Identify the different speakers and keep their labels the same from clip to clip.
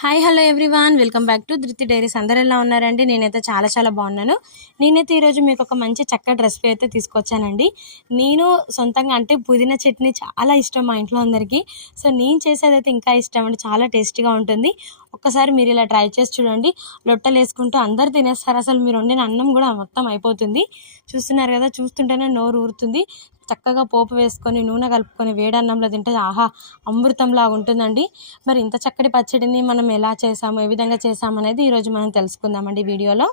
Speaker 1: Hi hello everyone welcome back to Dhruti diaries అందరు ఎలా ఉన్నారండి? నేనైతే చాలా చాలా బాగున్నాను. నేనైతే ఈరోజు మీకు ఒక మంచి చక్కటి రెసిపీ అయితే తీసుకొచ్చానండి. నేను సొంతంగా అంటే పుదీనా చట్నీ చాలా ఇష్టం మా ఇంట్లో అందరికీ. సో నేను చేసేదైతే ఇంకా ఇష్టం అండి. చాలా టేస్టీగా ఉంటుంది. ఒక్కసారి మీరు ఇలా ట్రై చేసి చూడండి. లొట్టలు వేసుకుంటూ అందరు తినేస్తారు. అసలు మీరు వండిన అన్నం కూడా మొత్తం అయిపోతుంది. చూస్తున్నారు కదా చూస్తుంటేనే నోరు ఊరుతుంది. చక్కగా పోపు వేసుకొని నూనె కలుపుకొని వేడన్నంలో తింటే ఆహా అమృతంలాగా ఉంటుందండి. మరి ఇంత చక్కటి పచ్చడిని మనం ఎలా చేసాము ఏ విధంగా చేసాము అనేది ఈరోజు మనం తెలుసుకుందామండి వీడియోలో.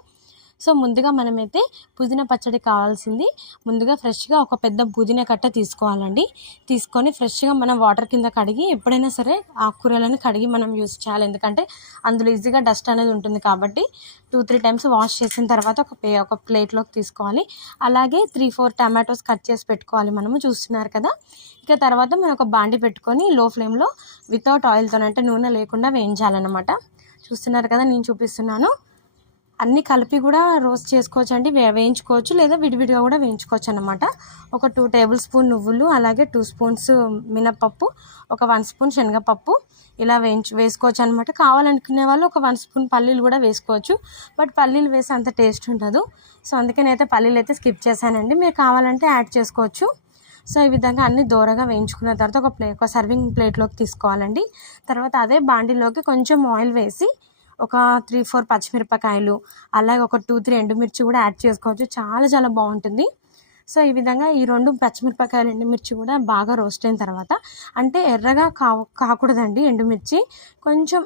Speaker 1: సో ముందుగా మనమైతే పుదీనా పచ్చడి కావాల్సింది. ముందుగా ఫ్రెష్గా ఒక పెద్ద పుదీనా కట్ట తీసుకోవాలండి. తీసుకొని ఫ్రెష్గా మనం వాటర్ కింద కడిగి ఎప్పుడైనా సరే ఆకుకూరలను కడిగి మనం యూస్ చేయాలి. ఎందుకంటే అందులో ఈజీగా డస్ట్ అనేది ఉంటుంది కాబట్టి టూ త్రీ టైమ్స్ వాష్ చేసిన తర్వాత ఒక పే ఒక ప్లేట్లోకి తీసుకోవాలి. అలాగే త్రీ ఫోర్ టమాటోస్ కట్ చేసి పెట్టుకోవాలి మనము. చూస్తున్నారు కదా? ఇక తర్వాత మనం ఒక బాండి పెట్టుకొని లో ఫ్లేమ్లో వితౌట్ ఆయిల్తో అంటే నూనె లేకుండా వేయించాలన్నమాట. చూస్తున్నారు కదా? నేను చూపిస్తున్నాను. అన్నీ కలిపి కూడా రోస్ట్ చేసుకోవచ్చు అండి వే వేయించుకోవచ్చు లేదా విడివిడిగా కూడా వేయించుకోవచ్చు అనమాట ఒక టూ టేబుల్ స్పూన్ నువ్వులు అలాగే టూ స్పూన్స్ మినపప్పు ఒక వన్ స్పూన్ శనగపప్పు ఇలా వేయించు వేసుకోవచ్చు అనమాట కావాలనుకునే వాళ్ళు ఒక వన్ స్పూన్ పల్లీలు కూడా వేసుకోవచ్చు. బట్ పల్లీలు వేస్తే అంత టేస్ట్ ఉండదు. సో అందుకే నేనైతే పల్లీలు అయితే స్కిప్ చేశానండి. మీరు కావాలంటే యాడ్ చేసుకోవచ్చు. సో ఈ విధంగా అన్ని దూరగా వేయించుకున్న తర్వాత ఒక ప్లే ఒక సర్వింగ్ ప్లేట్లోకి తీసుకోవాలండి. తర్వాత అదే బాండీలోకి కొంచెం ఆయిల్ వేసి ఒక త్రీ ఫోర్ పచ్చిమిరపకాయలు అలాగే ఒక టూ త్రీ ఎండుమిర్చి కూడా యాడ్ చేసుకోవచ్చు. చాలా చాలా బాగుంటుంది. సో ఈ విధంగా ఈ రెండు పచ్చిమిరపకాయలు ఎండుమిర్చి కూడా బాగా రోస్ట్ అయిన తర్వాత అంటే ఎర్రగా కా కాకూడదండి ఎండుమిర్చి. కొంచెం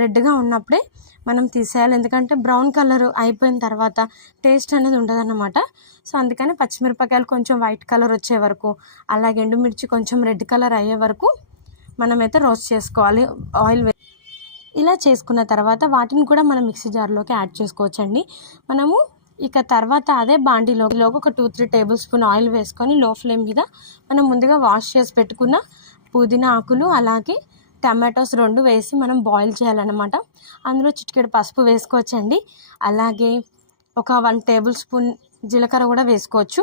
Speaker 1: రెడ్గా ఉన్నప్పుడే మనం తీసేయాలి. ఎందుకంటే బ్రౌన్ కలర్ అయిపోయిన తర్వాత టేస్ట్ అనేది ఉండదన్నమాట. సో అందుకని పచ్చిమిరపకాయలు కొంచెం వైట్ కలర్ వచ్చే వరకు అలాగే ఎండుమిర్చి కొంచెం రెడ్ కలర్ అయ్యే వరకు మనమైతే రోస్ట్ చేసుకోవాలి. ఆయిల్ ఇలా చేసుకున్న తర్వాత వాటిని కూడా మనం మిక్సీ జార్లోకి యాడ్ చేసుకోవచ్చండి. మనము ఇక తర్వాత అదే బాండీలోకి ఒక two three tablespoon oil వేసుకొని లో ఫ్లేమ్ మీద మనం ముందుగా వాష్ చేసి పెట్టుకున్న పుదీనా ఆకులు అలాగే టమాటోస్ రెండు వేసి మనం బాయిల్ చేయాలన్నమాట. అందులో చిటికెడు పసుపు వేసుకోవచ్చండి. అలాగే ఒక వన్ టేబుల్ స్పూన్ జీలకర్ర కూడా వేసుకోవచ్చు.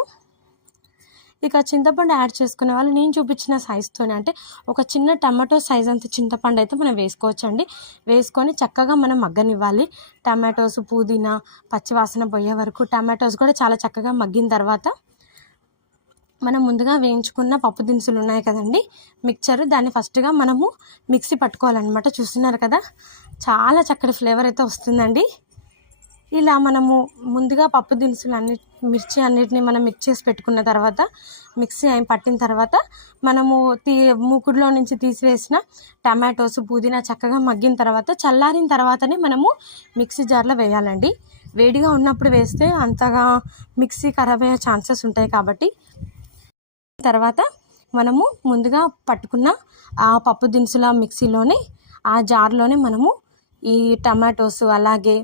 Speaker 1: ఇక చింతపండు యాడ్ చేసుకునే వాళ్ళు నేను చూపించిన సైజుతోనే అంటే ఒక చిన్న టమాటో సైజ్ అంత చింతపండు అయితే మనం వేసుకోవచ్చండి. వేసుకొని చక్కగా మనం మగ్గనివ్వాలి. టమాటోస్ పుదీనా పచ్చివాసన పోయే వరకు టమాటోస్ కూడా చాలా చక్కగా మగ్గిన తర్వాత మనం ముందుగా వేయించుకున్న పప్పు దినుసులు ఉన్నాయి కదండి. మిక్చర్ దాన్ని ఫస్ట్గా మనము మిక్సీ పట్టుకోవాలన్నమాట. చూస్తున్నారు కదా? చాలా చక్కటి ఫ్లేవర్ అయితే వస్తుందండి. ఇలా మనము ముందుగా పప్పు దినుసులు అన్ని మిర్చి అన్నిటిని మనం మిక్స్ చేసి పెట్టుకున్న తర్వాత మిక్సీ ఆయన పట్టిన తర్వాత మనము తీ మూకుడులో నుంచి తీసివేసిన టమాటోస్ పుదీనా చక్కగా మగ్గిన తర్వాత చల్లారిన తర్వాతనే మనము మిక్సీ జార్లో వేయాలండి. వేడిగా ఉన్నప్పుడు వేస్తే అంతగా మిక్సీ ఖరాబ్ అయ్యే ఛాన్సెస్ ఉంటాయి కాబట్టి. తర్వాత మనము ముందుగా పట్టుకున్న ఆ పప్పు దినుసుల మిక్సీలోనే ఆ జార్లోనే మనము ఈ టమాటోస్ అలాగే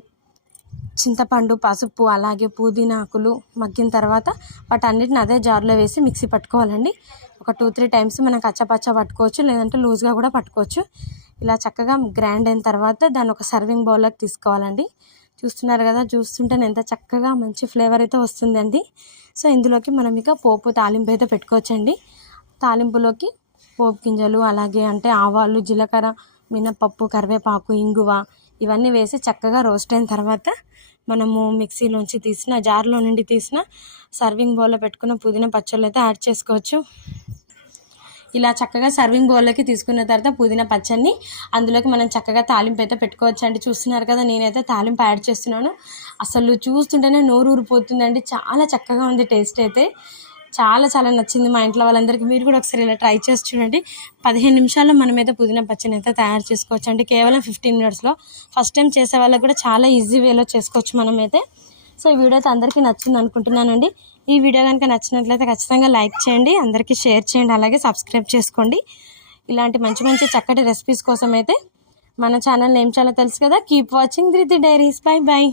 Speaker 1: చింతపండు పసుపు అలాగే పుదీనాకులు మగ్గిన తర్వాత వాటన్నిటిని అదే జార్లో వేసి మిక్సీ పట్టుకోవాలండి. ఒక టూ త్రీ టైమ్స్ మనం కచ్చపచ్చ పట్టుకోవచ్చు లేదంటే లూజ్గా కూడా పట్టుకోవచ్చు. ఇలా చక్కగా గ్రైండ్ అయిన తర్వాత దాన్ని ఒక సర్వింగ్ బౌల్లోకి తీసుకోవాలండి. చూస్తున్నారు కదా చూస్తుంటే ఎంత చక్కగా మంచి ఫ్లేవర్ అయితే వస్తుందండి. సో ఇందులోకి మనం ఇక పోపు తాలింపు అయితే పెట్టుకోవచ్చండి. తాలింపులోకి పోపు గింజలు అలాగే అంటే ఆవాలు జీలకర్ర మినపప్పు కరివేపాకు ఇంగువ ఇవన్నీ వేసి చక్కగా రోస్ట్ అయిన తర్వాత మనము మిక్సీలోంచి తీసిన జార్లో నుండి తీసిన సర్వింగ్ బౌల్లో పెట్టుకున్న పుదీనా పచ్చళ్ళు అయితే యాడ్ చేసుకోవచ్చు. ఇలా చక్కగా సర్వింగ్ బౌల్లోకి తీసుకున్న తర్వాత పుదీనా పచ్చడిని అందులోకి మనం చక్కగా తాలింపు అయితే పెట్టుకోవచ్చు అండి. చూస్తున్నారు కదా నేనైతే తాలింపు యాడ్ చేస్తున్నాను. అసలు చూస్తుంటేనే నోరు ఊరిపోతుందండి చాలా చక్కగా ఉంది టేస్ట్ అయితే. చాలా చాలా నచ్చింది మా ఇంట్లో వాళ్ళందరికీ. మీరు కూడా ఒకసారి ఇలా ట్రై చేసి చూడండి. పదిహేను నిమిషాల్లో మనమైతే పుదీనా పచ్చని అయితే తయారు చేసుకోవచ్చు. అండి కేవలం ఫిఫ్టీన్ మినిట్స్లో ఫస్ట్ టైం చేసే వాళ్ళకి కూడా చాలా ఈజీ వేలో చేసుకోవచ్చు మనమైతే. సో ఈ వీడియో అయితే అందరికీ నచ్చింది అనుకుంటున్నానండి. ఈ వీడియో కనుక నచ్చినట్లయితే ఖచ్చితంగా లైక్ చేయండి. అందరికీ షేర్ చేయండి. అలాగే సబ్స్క్రైబ్ చేసుకోండి. ఇలాంటి మంచి మంచి చక్కటి రెసిపీస్ కోసం అయితే మన ఛానల్ ఏం చాలా తెలుసు కదా? Keep watching the diaries bye bye